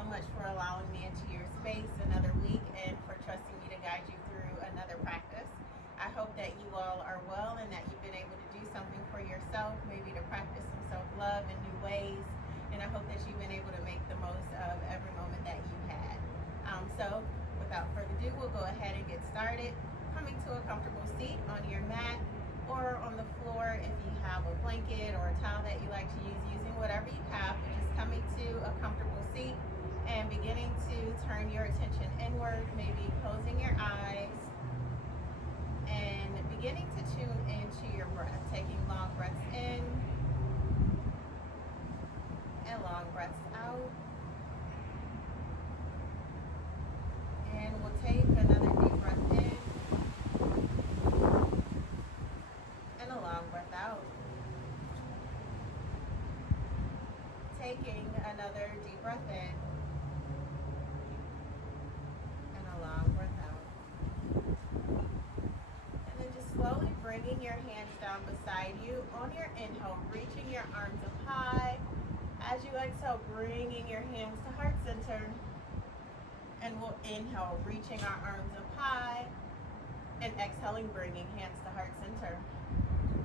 so much for allowing me into your space another week and for trusting me to guide you through another practice. I hope that you all are well and that you've been able to do something for yourself, maybe to practice some self-love in new ways. And I hope that you've been able to make the most of every moment that you had. So without further ado, we'll go ahead and get started. Coming to a comfortable seat on your mat or on the floor if you have a blanket or a towel that you like to use, using whatever you have, but just coming to a comfortable seat and beginning to turn your attention inward, maybe closing your eyes and beginning to tune into your breath, taking long breaths in and long breaths out. And we'll take another deep breath in and a long breath out. Taking another deep breath in and a long breath out. And then just slowly bringing your hands down beside you. On your inhale, reaching your arms up high. As you exhale, bringing your hands to heart center. And we'll inhale, reaching our arms up high. And exhaling, bringing hands to heart center.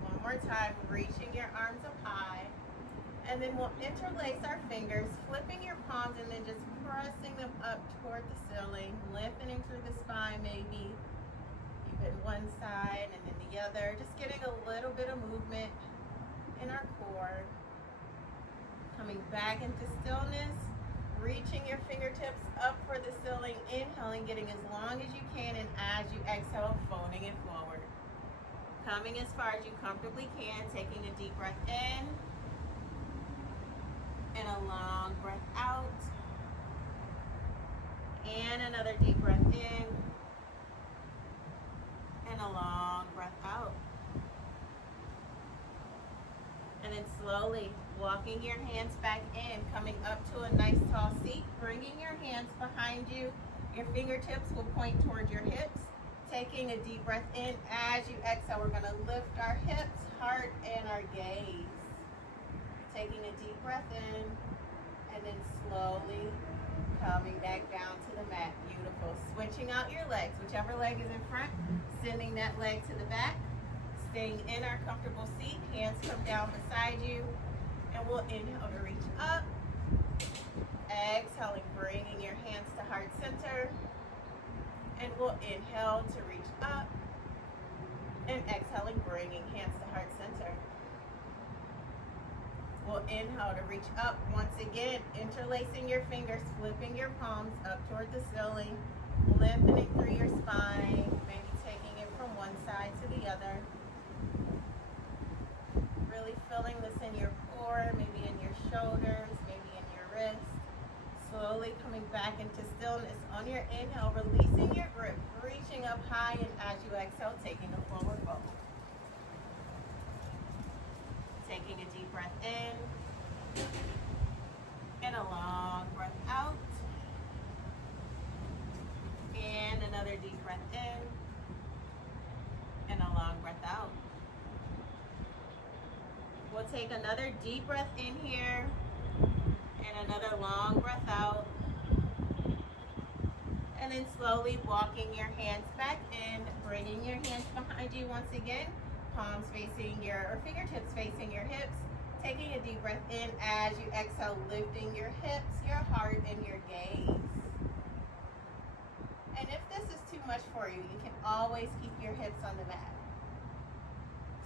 One more time, reaching your arms up high. And then we'll interlace our fingers, flipping your palms and then just pressing them up toward the ceiling, lengthening through the spine maybe, even one side and then the other. Just getting a little bit of movement in our core. Coming back into stillness, reaching your fingertips up for the ceiling, inhaling, getting as long as you can, and as you exhale, folding it forward. Coming as far as you comfortably can, taking a deep breath in and a long breath out. And another deep breath in and a long breath out. And then slowly walking your hands back in, coming up to a nice tall seat, bringing your hands behind you. Your fingertips will point towards your hips. Taking a deep breath in. As you exhale, we're going to lift our hips, heart, and our gaze. Taking a deep breath in, and then slowly coming back down to the mat. Beautiful. Switching out your legs. Whichever leg is in front, sending that leg to the back. Staying in our comfortable seat. Hands come down beside you. And we'll inhale to reach up. Exhaling, bringing your hands to heart center. And we'll inhale to reach up. And exhaling, bringing hands to heart center. We'll inhale to reach up once again, interlacing your fingers, flipping your palms up toward the ceiling, lengthening through your spine, maybe taking it from one side to the other. Really feeling this in your core, maybe in your shoulders, maybe in your wrists. Slowly coming back into stillness. On your inhale, releasing your grip, reaching up high, and as you exhale, taking a forward fold. Taking a deep breath in and a long breath out. And another deep breath in and a long breath out. We'll take another deep breath in here and another long breath out. And then slowly walking your hands back in, bringing your hands behind you once again. Palms facing or fingertips facing your hips. Taking a deep breath in as you exhale, lifting your hips, your heart, and your gaze. And if this is too much for you, you can always keep your hips on the mat.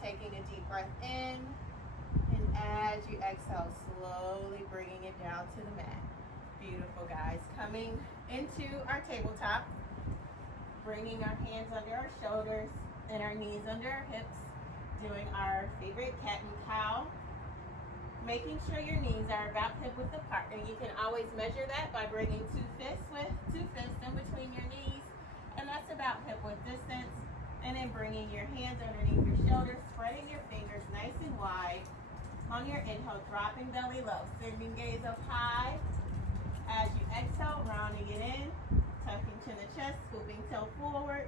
Taking a deep breath in, and as you exhale, slowly bringing it down to the mat. Beautiful, guys. Coming into our tabletop, bringing our hands under our shoulders and our knees under our hips. Doing our favorite cat and cow. Making sure your knees are about hip width apart, and you can always measure that by bringing two fists in between your knees, and that's about hip width distance. And then bringing your hands underneath your shoulders, spreading your fingers nice and wide. On your inhale, dropping belly low, sending gaze up high. As you exhale, rounding it in, tucking chin to chest, scooping tail forward.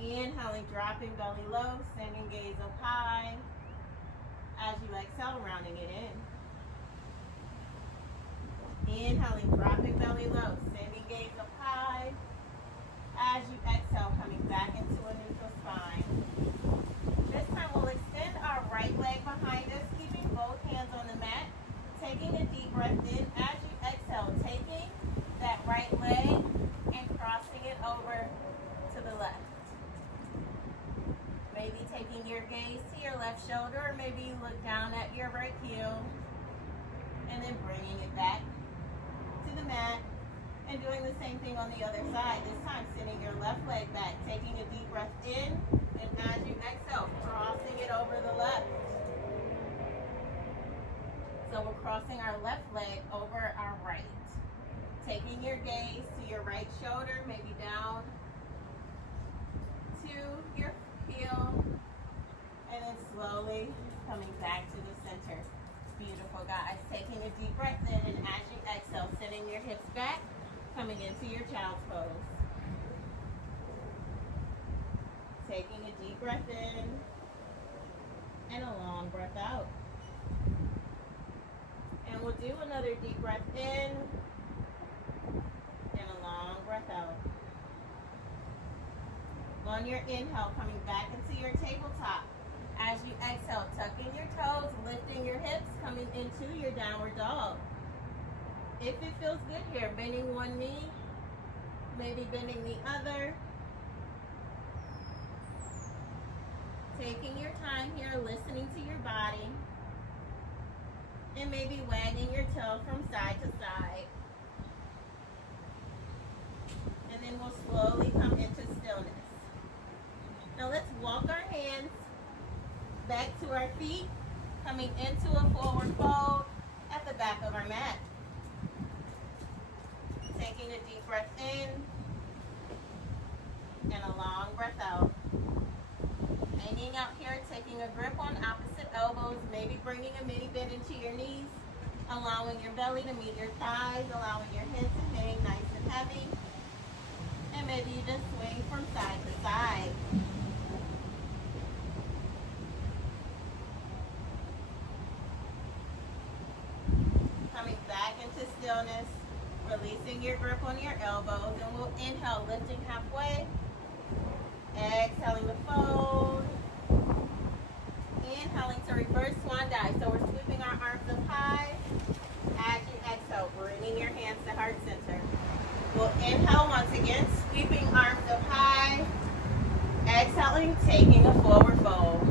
Inhaling, dropping belly low, sending gaze up high. As you exhale, rounding it in. Inhaling, dropping belly low, sending gaze up high. As you exhale, coming back into a neutral spine. This time we'll extend our right leg behind us, keeping both hands on the mat. Taking a deep breath in as you exhale, taking that right leg and crossing it over to the left. Maybe taking your gaze to your left shoulder, or maybe you look down at your right heel, and then bringing it back to the mat, and doing the same thing on the other side. This time, sending your left leg back, taking a deep breath in, and as you exhale, crossing it over the left. So we're crossing our left leg over our right. Taking your gaze to your right shoulder, maybe down to your heel, and then slowly coming back to the center. Beautiful, guys. Taking a deep breath in, and as you exhale, sending your hips back, coming into your child's pose. Taking a deep breath in, and a long breath out. And we'll do another deep breath in, and a long breath out. On your inhale, coming back into your tabletop. As you exhale, tucking your toes, lifting your hips, coming into your downward dog. If it feels good here, bending one knee, maybe bending the other. Taking your time here, listening to your body. And maybe wagging your toe from side to side. And then we'll slowly come into stillness. Now let's walk our hands back to our feet, coming into a forward fold at the back of our mat. Taking a deep breath in, and a long breath out. Hanging out here, taking a grip on opposite elbows, maybe bringing a mini bend into your knees, allowing your belly to meet your thighs, allowing your head to hang nice and heavy. And maybe you just swing from side to side. Coming back into stillness, releasing your grip on your elbows, and we'll inhale, lifting halfway. Exhaling to fold. Inhaling to reverse swan dive. So we're sweeping our arms up high. As you exhale, bringing your hands to heart center. We'll inhale once again, sweeping arms up high. Exhaling, taking a forward fold.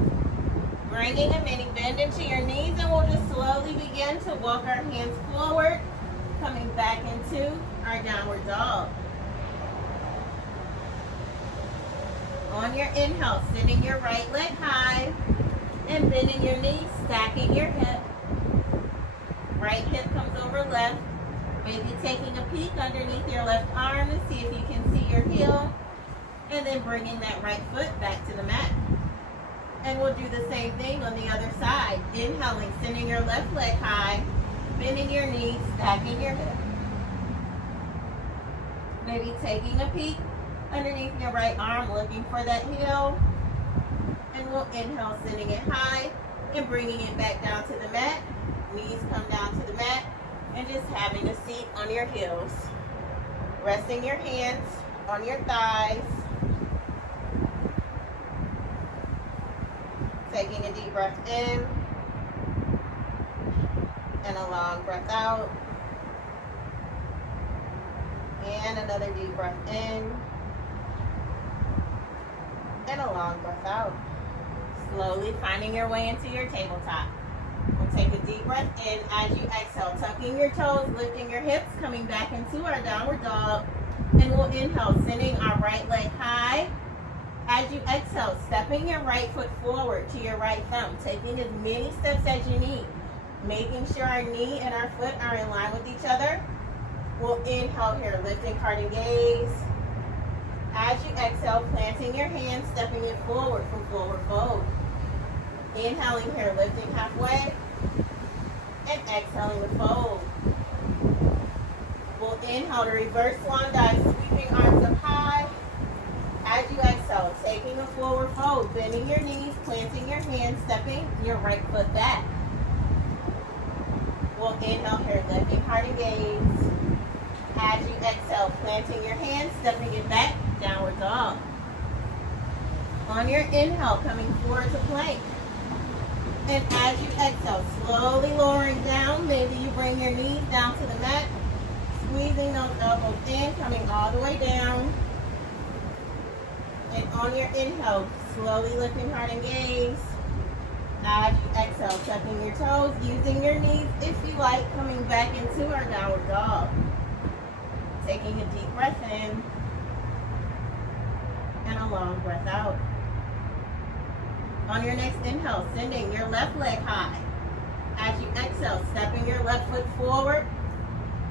Bringing a mini bend into your knees, and we'll just slowly begin to walk our hands forward, coming back into our downward dog. On your inhale, sending your right leg high and bending your knees, stacking your hip. Right hip comes over left. Maybe taking a peek underneath your left arm to see if you can see your heel. And then bringing that right foot back to the mat. And we'll do the same thing on the other side. Inhaling, sending your left leg high, bending your knees, stacking your hip. Maybe taking a peek underneath your right arm, looking for that heel. And we'll inhale, sending it high and bringing it back down to the mat. Knees come down to the mat, and just having a seat on your heels. Resting your hands on your thighs. Taking a deep breath in and a long breath out. And another deep breath in and a long breath out. Slowly finding your way into your tabletop. We'll take a deep breath in as you exhale, tucking your toes, lifting your hips, coming back into our downward dog. And we'll inhale, sending our right leg high. As you exhale, stepping your right foot forward to your right thumb, taking as many steps as you need, making sure our knee and our foot are in line with each other. We'll inhale here, lifting heart and gaze. As you exhale, planting your hands, stepping it forward from forward fold. Inhaling here, lifting halfway, and exhaling to fold. We'll inhale to reverse swan dive, sweeping arms up high. As you exhale, taking a forward fold, bending your knees, planting your hands, stepping your right foot back. We'll We'll inhale here, lifting heart and gaze. As you exhale, planting your hands, stepping it back, downward dog. On your inhale, coming forward to plank. And as you exhale, slowly lowering down. Maybe you bring your knees down to the mat, squeezing those elbows in, coming all the way down. And on your inhale, slowly lifting heart and gaze. As you exhale, tucking your toes, using your knees if you like, coming back into our downward dog. Taking a deep breath in and a long breath out. On your next inhale, sending your left leg high. As you exhale, stepping your left foot forward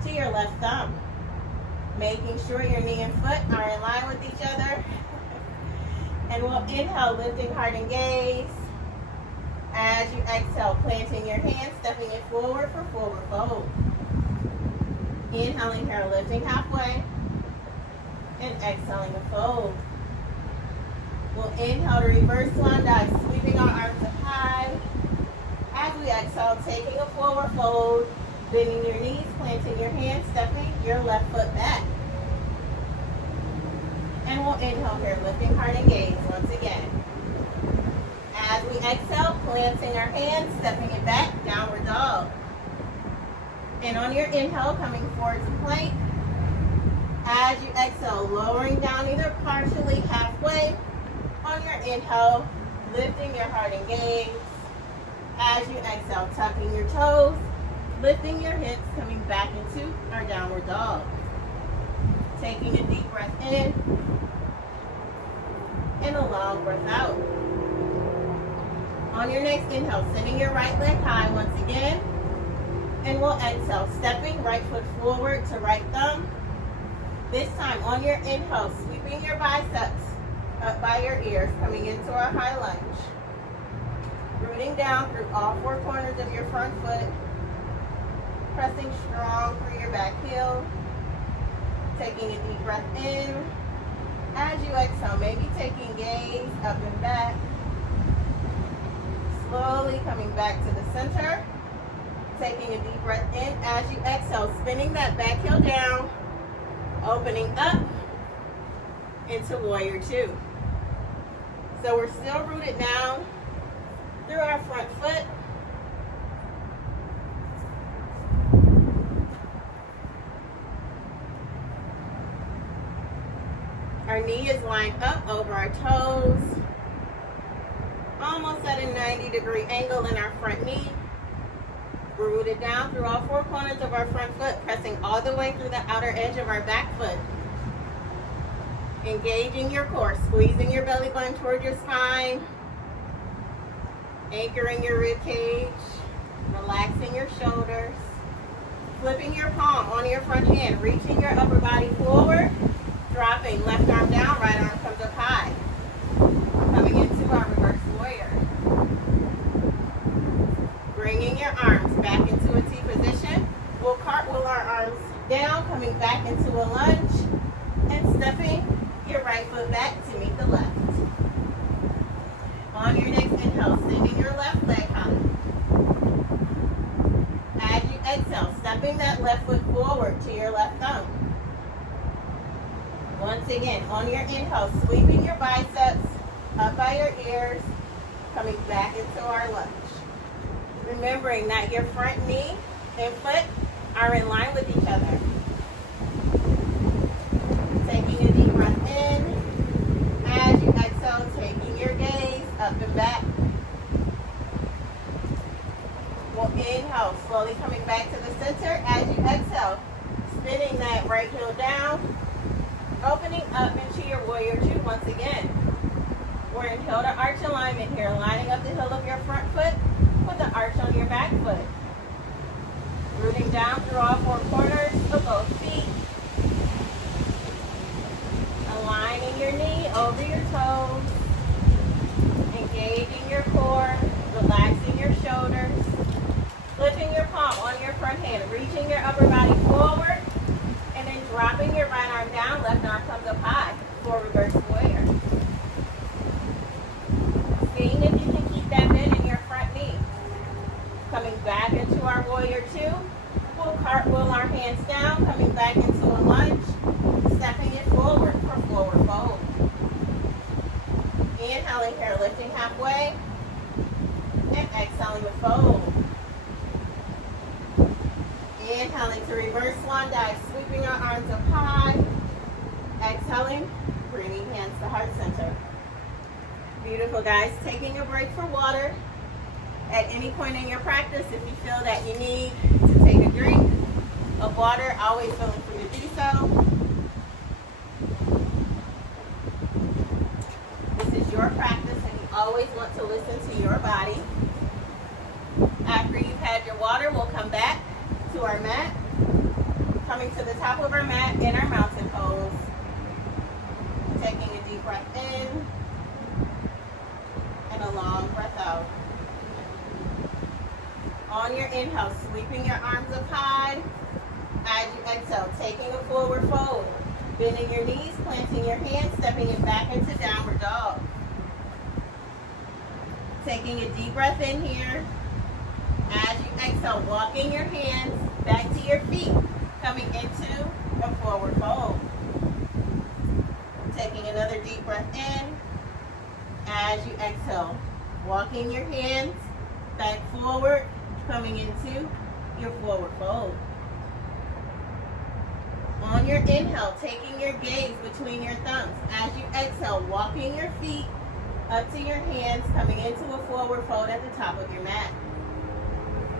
to your left thumb. Making sure your knee and foot are in line with each other. And we'll inhale, lifting heart and gaze. As you exhale, planting your hands, stepping it forward for forward fold. Inhaling here, lifting halfway. And exhaling a fold. We'll inhale to reverse swan dive, sweeping our arms up high. As we exhale, taking a forward fold, bending your knees, planting your hands, stepping your left foot back. And we'll inhale here, lifting heart and gaze once again. As we exhale, planting our hands, stepping it back, downward dog. And on your inhale, coming forward to plank. As you exhale, lowering down either partially, halfway. On your inhale, lifting your heart and gaze. As you exhale, tucking your toes, lifting your hips, coming back into our downward dog. Taking a deep breath in and a long breath out. On your next inhale, sending your right leg high once again. And we'll exhale, stepping right foot forward to right thumb. This time on your inhale, sweeping your biceps up by your ears, coming into our high lunge. Rooting down through all four corners of your front foot. Pressing strong through your back heel. Taking a deep breath in. As you exhale, maybe taking gaze up and back. Slowly coming back to the center. Taking a deep breath in. As you exhale, spinning that back heel down. Opening up into warrior two. So we're still rooted down through our front foot. Our knee is lined up over our toes. Almost at a 90-degree angle in our front knee. We're rooted down through all four corners of our front foot, pressing all the way through the outer edge of our back foot. Engaging your core, squeezing your belly button toward your spine. Anchoring your rib cage. Relaxing your shoulders. Flipping your palm on your front hand, reaching your upper body forward. Dropping left arm down, right arm comes up high. Coming into our reverse warrior. Bringing your arms back into a T position. We'll cartwheel our arms down, coming back into a lunge. And stepping your right foot back to meet the left. On your next inhale, sending your left leg high. As you exhale, stepping that left foot forward to your left thumb. Once again, on your inhale, sweeping your biceps up by your ears, coming back into our lunge. Remembering that your front knee and foot are in line with each other. Taking a deep breath in. As you exhale, taking your gaze up and back. We'll inhale, slowly coming back to the center. As you exhale, spinning that right heel down. Opening up into your warrior two once again. We're in heel to arch alignment here, lining up the heel of your front foot with the arch on your back foot. Rooting down through all four corners of both feet. Aligning your knee over your toes. Engaging your core. Relaxing your shoulders. Lifting your palm on your front hand. Reaching your upper body forward. And then dropping your right arm down. Left arm comes up high for reverse warrior. Seeing if you can keep that bend in your front knee. Coming back into our warrior two. We'll cartwheel our hands down, coming back into a lunge, stepping it forward for forward fold. Inhaling here, lifting halfway, and exhaling to fold. Inhaling to reverse swan dive, sweeping our arms up high. Exhaling, bringing hands to heart center. Beautiful, guys. Taking a break for water. At any point in your practice, if you feel that you need to take a drink of water, always feeling free to do so. This is your practice, and you always want to listen to your body. After you've had your water, we'll come back to our mat. Coming to the top of our mat in our mountain pose. Taking a deep breath in and a long breath out. On your inhale, sweeping your arms up high. As you exhale, taking a forward fold. Bending your knees, planting your hands, stepping it back into downward dog. Taking a deep breath in here. As you exhale, walking your hands back to your feet, coming into a forward fold. Taking another deep breath in. As you exhale, walking your hands back forward, coming into your forward fold. On your inhale, taking your gaze between your thumbs. As you exhale, walking your feet up to your hands, coming into a forward fold at the top of your mat.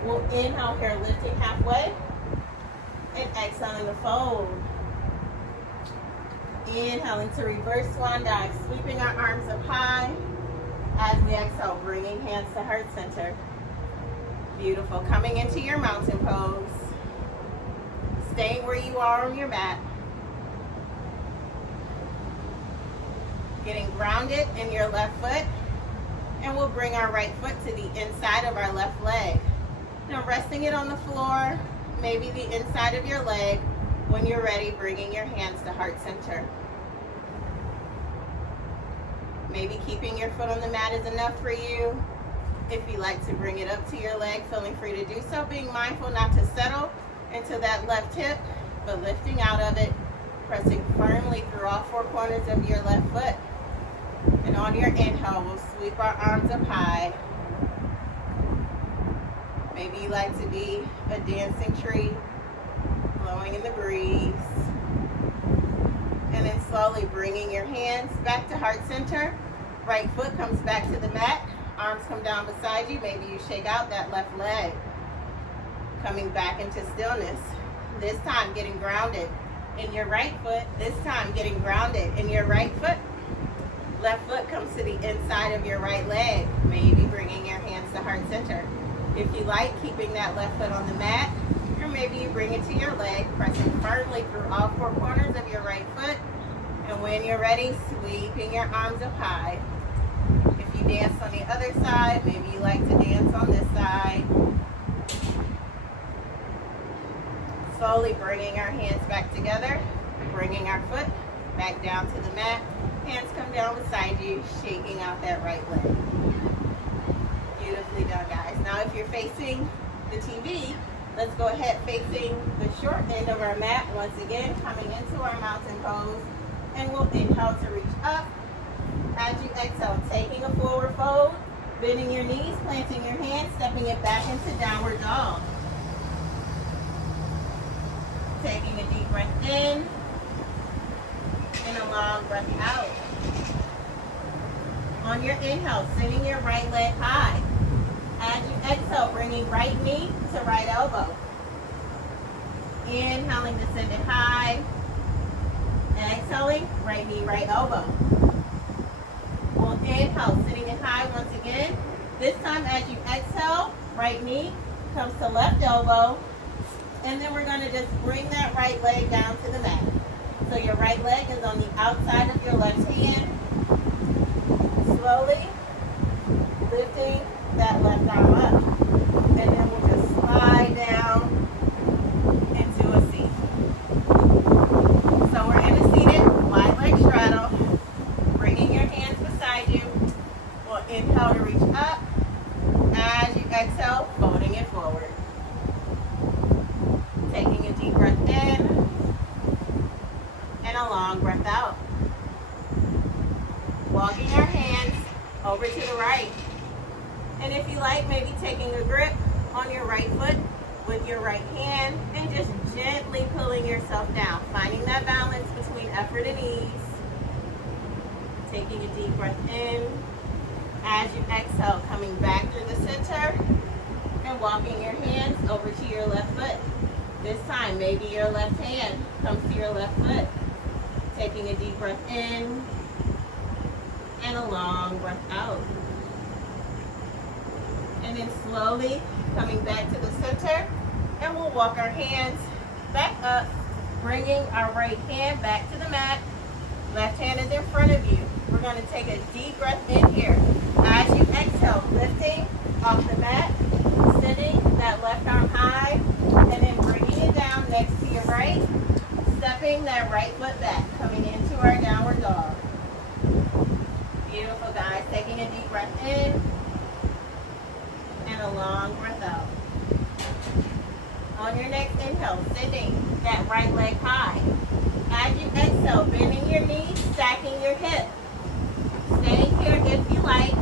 We'll inhale here, lifting halfway, and exhaling to fold. Inhaling to reverse swan dive, sweeping our arms up high. As we exhale, bringing hands to heart center. Beautiful. Coming into your mountain pose. Staying where you are on your mat. Getting grounded in your left foot. And we'll bring our right foot to the inside of our left leg. Now resting it on the floor, maybe the inside of your leg. When you're ready, bringing your hands to heart center. Maybe keeping your foot on the mat is enough for you. If you like to bring it up to your leg, feeling free to do so. Being mindful not to settle into that left hip, but lifting out of it, pressing firmly through all four corners of your left foot. And on your inhale, we'll sweep our arms up high. Maybe you like to be a dancing tree, blowing in the breeze. And then slowly bringing your hands back to heart center. Right foot comes back to the mat. Arms come down beside you. Maybe you shake out that left leg. Coming back into stillness. This time getting grounded in your right foot. This time getting grounded in your right foot. Left foot comes to the inside of your right leg. Maybe bringing your hands to heart center. If you like, keeping that left foot on the mat. Or maybe you bring it to your leg, pressing firmly through all four corners of your right foot. And when you're ready, sweeping your arms up high. If you dance on the other side, maybe you like to dance on this side. Slowly bringing our hands back together, bringing our foot back down to the mat. Hands come down beside you, shaking out that right leg. Beautifully done, guys. Now if you're facing the TV, let's go ahead facing the short end of our mat. Once again, coming into our mountain pose. And we'll inhale to reach up. As you exhale, taking a forward fold, bending your knees, planting your hands, stepping it back into downward dog. Taking a deep breath in and a long breath out. On your inhale, sending your right leg high. As you exhale, bringing right knee to right elbow. Inhaling to send it high. Exhaling, right knee, right elbow. We'll inhale, sitting it high once again. This time as you exhale, right knee comes to left elbow. And then we're going to just bring that right leg down to the mat. So your right leg is on the outside of your left hand. Slowly lifting that left arm up. And then we'll just slide down into a seat. So we're in a seated wide leg straddle. Bringing your hands beside you. We'll inhale to reach up. As you exhale, folding it long breath out. Walking our hands over to the right. And if you like, maybe taking a grip on your right foot with your right hand and just gently pulling yourself down, finding that balance between effort and ease. Taking a deep breath in. As you exhale, coming back through the center and walking your hands over to your left foot. This time, maybe your left hand comes to your left foot. Taking a deep breath in and a long breath out. And then slowly coming back to the center, and we'll walk our hands back up, bringing our right hand back to the mat. Left hand is in front of you. We're going to take a deep breath in here. As you exhale, lifting off the mat, sitting that left arm high, and then bringing it down next to your right, stepping that right foot back, coming into our downward dog. Beautiful, guys. Taking a deep breath in and a long breath out. On your next inhale, sitting that right leg high. As you exhale, bending your knees, stacking your hips. Staying here if you like.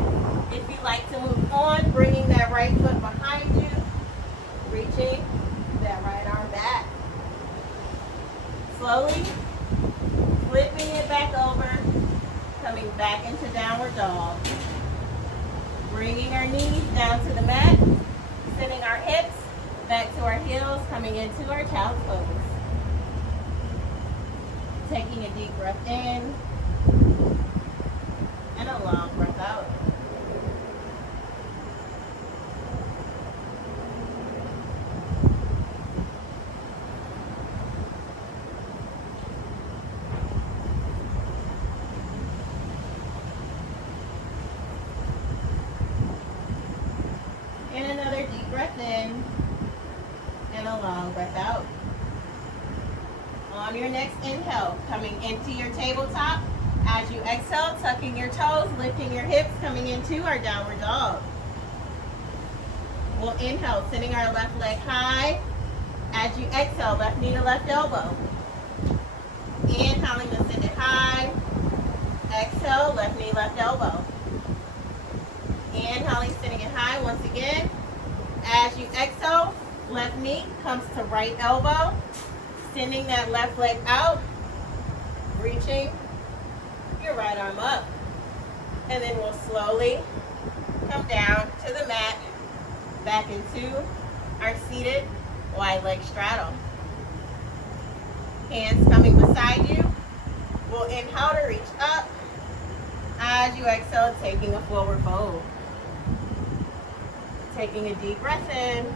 If you like to move on, bringing that right foot behind you, reaching that right arm back. Slowly flipping it back over, coming back into downward dog. Bringing our knees down to the mat, sending our hips back to our heels, coming into our child's pose. Taking a deep breath in and a long breath out. And another deep breath in and a long breath out. On your next inhale, coming into your tabletop. As you exhale, tucking your toes, lifting your hips, coming into our downward dog. We'll inhale, sending our left leg high. As you exhale, left knee to left elbow. Inhaling to send it high. Exhale, left knee, left elbow. Inhaling, sending it high once again. As you exhale, left knee comes to right elbow. Sending that left leg out. Reaching your right arm up. And then we'll slowly come down to the mat, back into our seated wide leg straddle. Hands coming beside you. We'll inhale to reach up. As you exhale, taking a forward fold. Taking a deep breath in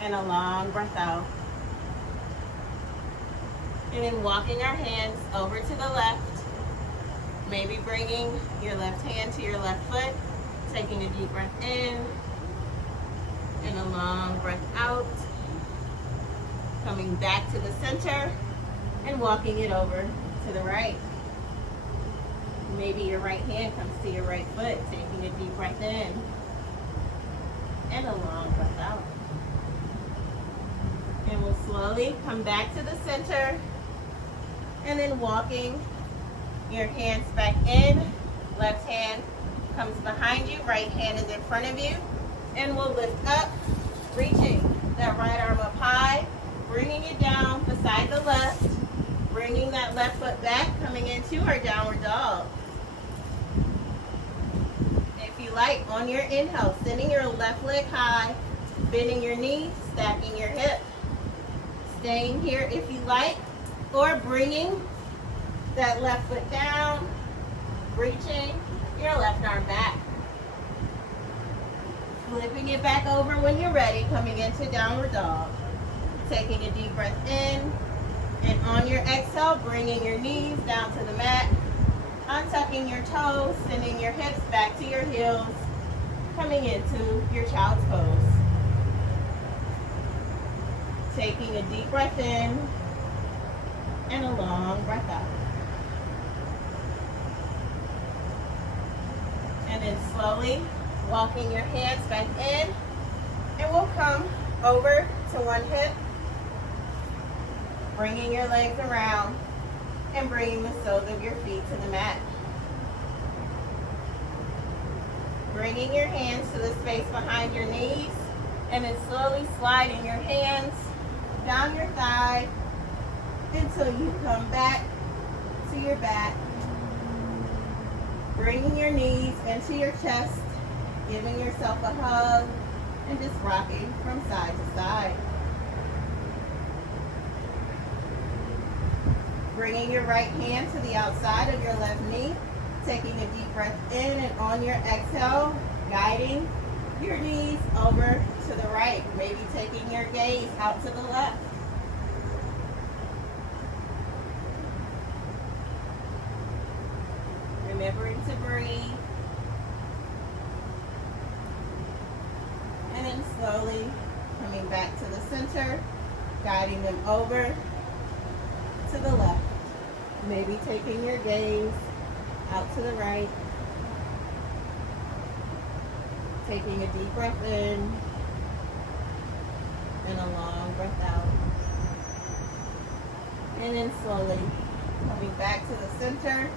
and a long breath out. And then walking our hands over to the left. Maybe bringing your left hand to your left foot. Taking a deep breath in and a long breath out. Coming back to the center and walking it over to the right. Maybe your right hand comes to your right foot. Taking a deep breath in and a long breath out. And we'll slowly come back to the center and then walking your hands back in. Left hand comes behind you, right hand is in front of you, and we'll lift up, reaching that right arm up high, bringing it down beside the left, bringing that left foot back, coming into our downward dog. If you like, on your inhale, sending your left leg high, bending your knees, stacking your hip. Staying here if you like, or bringing that left foot down, reaching your left arm back. Flipping it back over when you're ready, coming into downward dog. Taking a deep breath in, and on your exhale, bringing your knees down to the mat, untucking your toes, sending your hips back to your heels, coming into your child's pose. Taking a deep breath in and a long breath out. And then slowly walking your hands back in, and we'll come over to one hip, bringing your legs around, And bringing the soles of your feet to the mat. Bringing your hands to the space behind your knees, and then slowly sliding your hands down your thigh until you come back to your back. Bringing your knees into your chest, giving yourself a hug, and just rocking from side to side. Bringing your right hand to the outside of your left knee, taking a deep breath in, and on your exhale, guiding your knees over to the right, maybe taking your gaze out to the left. Remembering to breathe. And then slowly coming back to the center, guiding them over to the left. Maybe taking your gaze out to the right. Taking a deep breath in and a long breath out. And then slowly coming back to the center.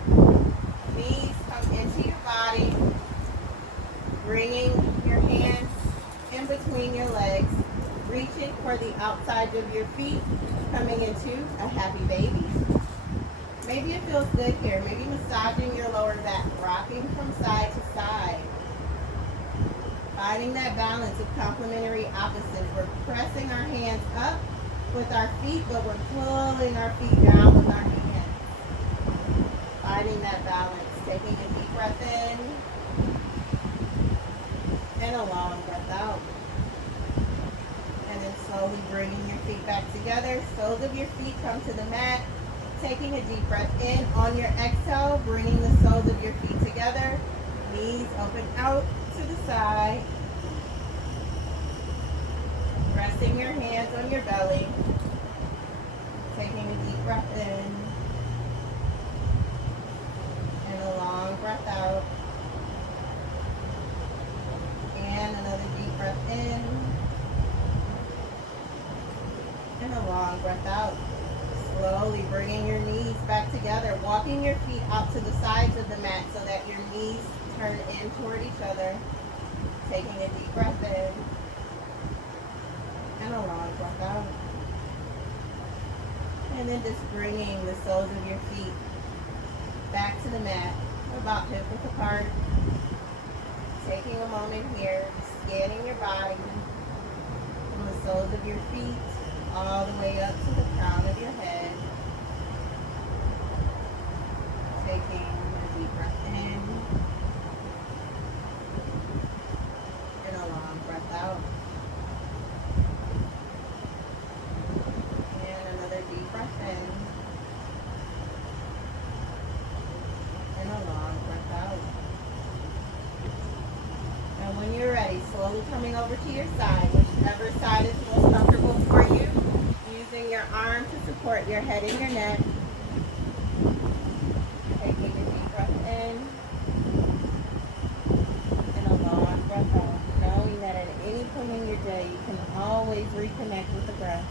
Knees come into your body. Bringing your hands in between your legs. Reaching for the outside of your feet. Coming into a happy baby. Maybe it feels good here. Maybe massaging your lower back, rocking from side to side. Finding that balance of complementary opposites. We're pressing our hands up with our feet, but we're pulling our feet down with our hands. Finding that balance. Taking a deep breath in and a long breath out. And then slowly bringing your feet back together. Soles of your feet come to the mat. Taking a deep breath in. On your exhale, bringing the soles of your feet together. Knees open out to the side. Resting your hands on your belly. Taking a deep breath in. And a long breath out. And another deep breath in. And a long breath out. Slowly bringing your knees back together, walking your feet out to the sides of the mat so that your knees turn in toward each other. Taking a deep breath in and a long breath out. And then just bringing the soles of your feet back to the mat, about hip width apart. Taking a moment here, scanning your body from the soles of your feet all the way up to the crown of your head. Taking a deep breath in and a long breath out. And another deep breath in and a long breath out. And when you're ready, slowly coming over to your side, whichever side is most comfortable for you. Using your arm to support your head and your neck. Taking a deep breath in and a long breath out. Knowing that at any point in your day, you can always reconnect with the breath.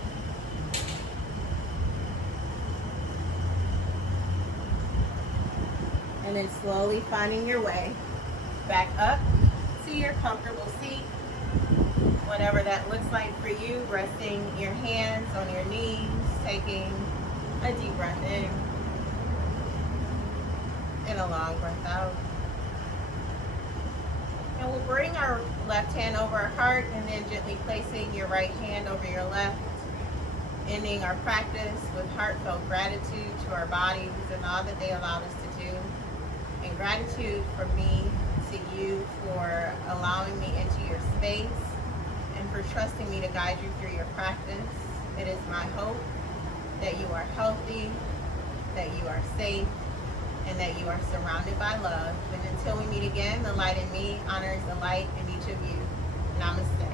And then slowly finding your way back up to your comfortable seat. Whatever that looks like for you, resting your hands on your knees, taking a deep breath in and a long breath out. And we'll bring our left hand over our heart and then gently placing your right hand over your left, ending our practice with heartfelt gratitude to our bodies and all that they allowed us to do, and gratitude for me to you for allowing me into your space and for trusting me to guide you through your practice. It is my hope that you are healthy, that you are safe, and that you are surrounded by love. And until we meet again, the light in me honors the light in each of you. Namaste.